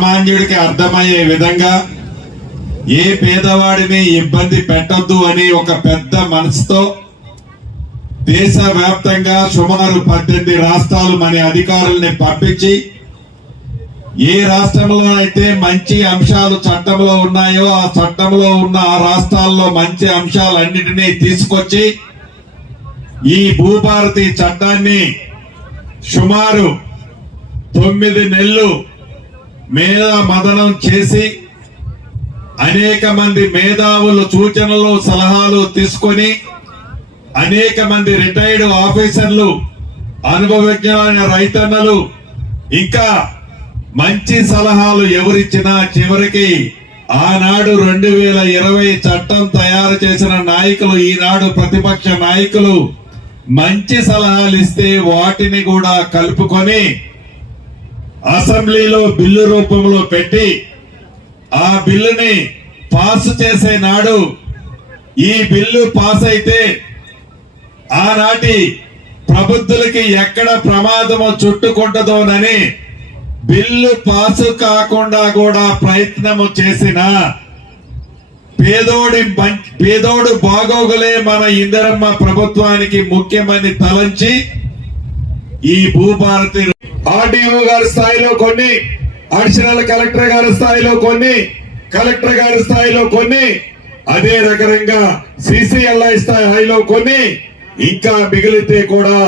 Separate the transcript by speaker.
Speaker 1: సామాన్యుడికి అర్థమయ్యే విధంగా ఏ పేదవాడిని ఇబ్బంది పెట్టద్దు అని ఒక పెద్ద మనసుతో దేశ వ్యాప్తంగా సుమారు పద్దెనిమిది రాష్ట్రాలు మన అధికారుల్ని పంపించి ఏ రాష్ట్రంలో అయితే మంచి అంశాలు చట్టంలో ఉన్నాయో ఆ చట్టంలో ఉన్న ఆ రాష్ట్రాల్లో మంచి అంశాలన్నిటినీ తీసుకొచ్చి ఈ భూభారతి చట్టాన్ని సుమారు తొమ్మిది నెలలు మేధ మదనం చేసి అనేక మంది మేధావులు సూచనలు సలహాలు తీసుకొని అనేక మంది రిటైర్డ్ ఆఫీసర్లు అనుభవజ్ఞులైన రైతన్నలు ఇంకా మంచి సలహాలు ఎవరిచ్చినా చివరికి ఆనాడు రెండు వేల ఇరవై చట్టం తయారు చేసిన నాయకులు ఈనాడు ప్రతిపక్ష నాయకులు మంచి సలహాలు ఇస్తే వాటిని కూడా కలుపుకొని అసెంబ్లీలో బిల్లు రూపంలో పెట్టి ఆ బిల్లుని పాస్ చేసే నాడు ఈ బిల్లు పాస్ అయితే ఆనాటి ప్రబుద్ధులకి ఎక్కడ ప్రమాదము చుట్టుకుంటదోనని బిల్లు పాసు కాకుండా కూడా ప్రయత్నము చేసిన పేదోడి పేదోడు బాగోగులే మన ఇందరమ్మ ప్రభుత్వానికి ముఖ్యమని తలంచి ఈ భూభారతి ఆర్డీఓ గారి స్థాయిలో కొన్ని అడిషనల్ కలెక్టర్ గారి స్థాయిలో కొన్ని కలెక్టర్ గారి స్థాయిలో కొన్ని అదే రకంగా సిసిఎల్ఐ స్థాయిలో కొన్ని ఇంకా మిగిలితే కూడా